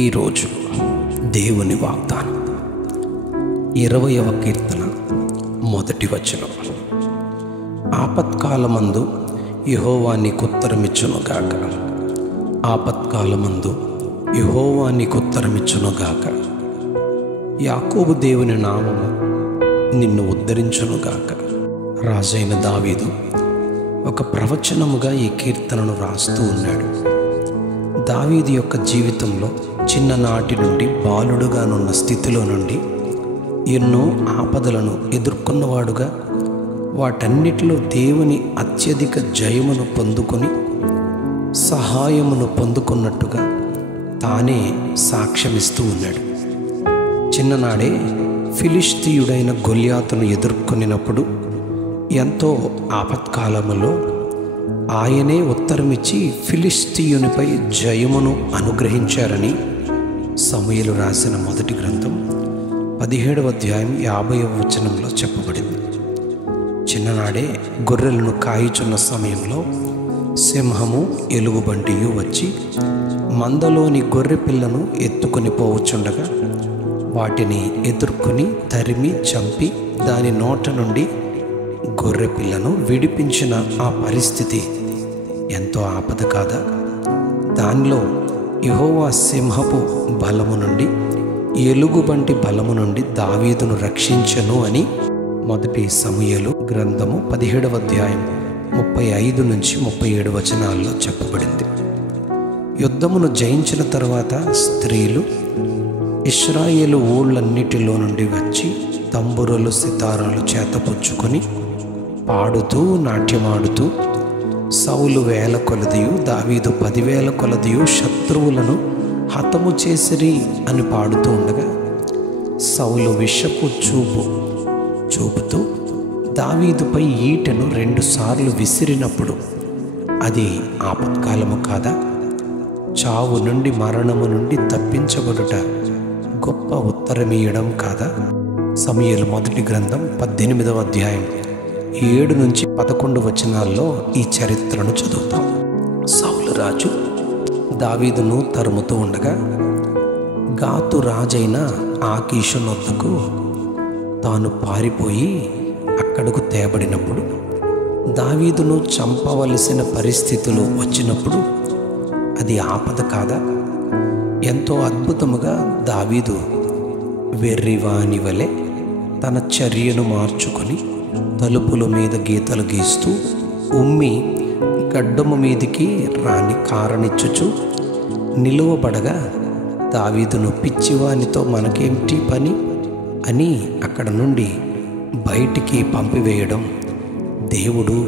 ఈరోజు దేవుని వాగ్దానం 20వ కీర్తన మొదటి వచనం. ఆపత్కాలమందు యెహోవా నీకు ఉత్తరమిచ్చునుగాక. ఆపత్కాలమందు యెహోవా నీకు ఉత్తరమిచ్చునుగాక. యాకోబు దేవుని నామము నిన్ను ఉద్ధరించునుగాక. రాజైన దావీదు ఒక ప్రవచనముగా ఈ కీర్తనను వ్రాస్తూ ఉన్నాడు. దావీదు యొక్క జీవితంలో చిన్ననాటి నుండి బాలుడుగానున్న స్థితిలో నుండి ఎన్నో ఆపదలను ఎదుర్కొన్నవాడుగా, వాటన్నిటిలో దేవుని అత్యధిక జయమును పొందుకొని సహాయమును పొందుకున్నట్టుగా తానే సాక్ష్యమిస్తూ ఉన్నాడు. చిన్ననాడే ఫిలిష్తీయుడైన గొల్యాతును ఎదుర్కొనినప్పుడు ఎంతో ఆపత్కాలములో ఆయనే ఉత్తరమిచ్చి ఫిలిష్తీయునిపై జయమును అనుగ్రహించారని సమూయేలు రాసిన మొదటి గ్రంథం 17వ అధ్యాయం 50వ వచనంలో చెప్పబడింది. చిన్ననాడే గొర్రెలను కాయుచున్న సమయంలో సింహము ఎలుగుబంటియు వచ్చి మందలోని గొర్రె పిల్లను ఎత్తుకొని పోవచ్చుండగా వాటిని ఎదుర్కొని తరిమి చంపి దాని నోట నుండి గొర్రె పిల్లను విడిపించిన ఆ పరిస్థితి ఎంతో ఆపద కాదా? దానిలో యెహోవా సింహపు బలము నుండి ఎలుగుబంటి బలము నుండి దావీదును రక్షించెను అని మొదటి సమూయేలు గ్రంథము 17వ అధ్యాయం 35 నుంచి 37 వచనాల్లో చెప్పబడింది. యుద్ధమును జయించిన తర్వాత స్త్రీలు ఇశ్రాయేలు ఊళ్ళన్నిటిలో నుండి వచ్చి తంబురలు సితారాలు చేతపుచ్చుకొని పాడుతూ నాట్యమాడుతూ సౌలు 1000 కొలదియు దావీదు 10,000 కొలదియు శత్రువులను హతము చేసిరి అని పాడుతూ ఉండగా సౌలు విషపు చూపుతూ దావీదుపై ఈటెను 2 సార్లు విసిరినప్పుడు అది ఆపత్కాలము కాదా? చావు నుండి మరణము నుండి తప్పించబడుట గొప్ప ఉత్తరమీయడం కాదా? సమూయేలు మొదటి గ్రంథం 18వ అధ్యాయం 7 నుంచి 11 వచనాల్లో ఈ చరిత్రను చదువుతాం. సౌలు రాజు దావీదును తరుముతూ ఉండగా గాతు రాజైన ఆకీషు నొద్దకు తాను పారిపోయి అక్కడకు తేబడినప్పుడు దావీదును చంపవలసిన పరిస్థితులు వచ్చినప్పుడు అది ఆపద కాదా? ఎంతో అద్భుతముగా దావీదు వెర్రివాని వలె తన చర్యను మార్చుకొని తలుపుల మీద గీతలు గీస్తూ ఉమ్మి గడ్డము మీదికి రాని కారణిచ్చుచు నిలువబడగా దావీదును పిచ్చివానితో మనకేమిటి పని అని అక్కడ నుండి బయటికి పంపివేయడం దేవుడు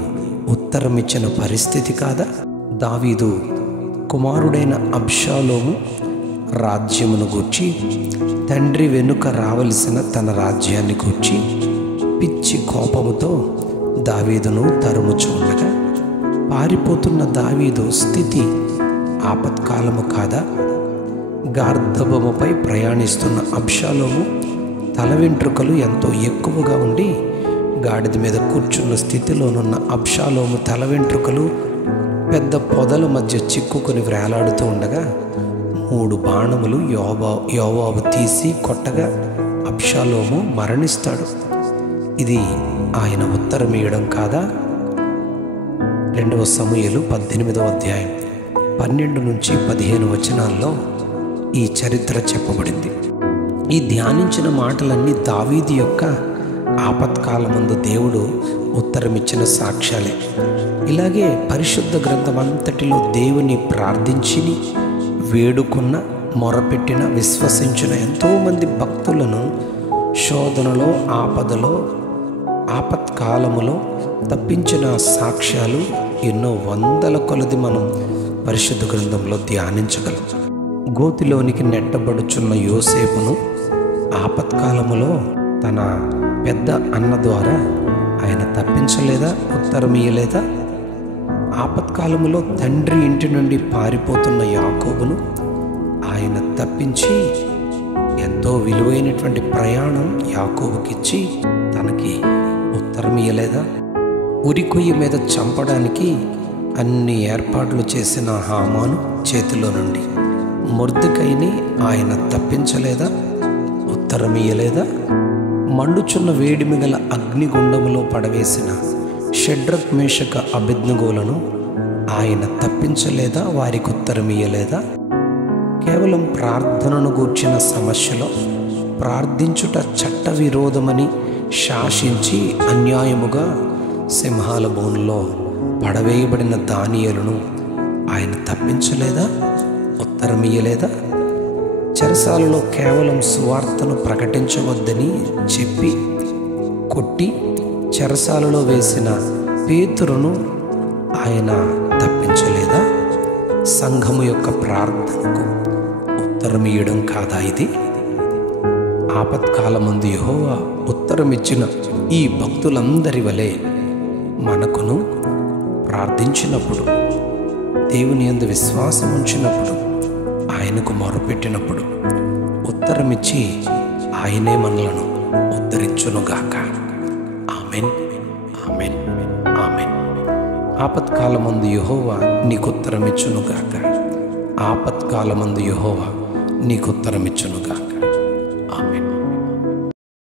ఉత్తరమిచ్చిన పరిస్థితి కాదా? దావీదు కుమారుడైన అబ్షాలోము రాజ్యమును గూర్చి తండ్రి వెనుక రావలసిన తన రాజ్యాన్ని గూర్చి పిచ్చి కోపముతో దావీదును తరుముచు ఉండగా పారిపోతున్న దావీదు స్థితి ఆపత్కాలము కాదా? గార్ధబముపై ప్రయాణిస్తున్న అబ్షాలోము తల వెంట్రుకలు ఎంతో ఎక్కువగా ఉండి గాడిద మీద కూర్చున్న స్థితిలోనున్న అబ్షాలోము తల వెంట్రుకలు పెద్ద పొదల మధ్య చిక్కుకొని వేలాడుతూ ఉండగా 3 బాణములు యోవాబు తీసి కొట్టగా అబ్షాలోము మరణిస్తాడు. ఇది ఆయన ఉత్తరమీయడం కాదా? 2వ సమూయేలు 18వ అధ్యాయం 12 నుంచి 15 వచనాల్లో ఈ చరిత్ర చెప్పబడింది. ఈ ధ్యానించిన మాటలన్నీ దావీదు యొక్క ఆపత్కాలమందు దేవుడు ఉత్తరమిచ్చిన సాక్ష్యాలే. ఇలాగే పరిశుద్ధ గ్రంథమంతటిలో దేవుని ప్రార్థించి వేడుకున్న, మొరపెట్టిన, విశ్వసించిన ఎంతోమంది భక్తులను శోధనలో, ఆపదలో, ఆపత్కాలములో తప్పించిన సాక్ష్యాలు ఎన్నో వందల కొలది మనం పరిశుద్ధ గ్రంథంలో ధ్యానించగలం. గోతిలోనికి నెట్టబడుచున్న యోసేపును ఆపత్కాలములో తన పెద్ద అన్న ద్వారా ఆయన తప్పించలేదా? ఉత్తరమీయలేదా? ఆపత్కాలములో తండ్రి ఇంటి నుండి పారిపోతున్న యాకోబును ఆయన తప్పించి ఎంతో విలువైనటువంటి ప్రయాణం యాకోబుకిచ్చి తనకి ఉత్తరమీయలేదా? ఉరికొయ్య మీద చంపడానికి అన్ని ఏర్పాట్లు చేసిన హామాను చేతిలో నుండి మొర్దెకైని ఆయన తప్పించలేదా? ఉత్తరమియ్యలేదా? మండుచున్న వేడిమి గల అగ్నిగుండములో పడవేసిన షడ్రక్ మేషక అబేద్నెగోలను ఆయన తప్పించలేదా? వారికి ఉత్తరమియ్యలేదా? కేవలం ప్రార్థనను గూర్చిన సమస్యలో ప్రార్థించుట చట్ట విరోధమని శాసించి అన్యాయముగా సింహాల బోనులో పడవేయబడిన దానియేలును ఆయన తప్పించలేదా? ఉత్తరమియ్యలేదా? చెరసాలలో కేవలం సువార్తను ప్రకటించవద్దని చెప్పి కొట్టి చెరసాలలో వేసిన పేతురును ఆయన తప్పించలేదా? సంఘము యొక్క ప్రార్థనకు ఉత్తరమియ్యడం కాదా ఇది? ఆపత్కాలమందు యెహోవా ఉత్తరమిచ్చిన ఈ భక్తులందరి వలె మనకును ప్రార్థించినప్పుడు, దేవుని యందు విశ్వాసం ఉంచినప్పుడు, ఆయనకు మొరపెట్టినప్పుడు ఉత్తరమిచ్చి ఆయనే మనలను ఉద్ధరించునుగాక. ఆమెన్, ఆమెన్, ఆమెన్. ఆపత్కాలమందు యెహోవా నీకు ఉత్తరమిచ్చునుగాక. ఆపత్కాలమందు యెహోవా నీకు ఉత్తరమిచ్చునుగాక. ఆమెన్.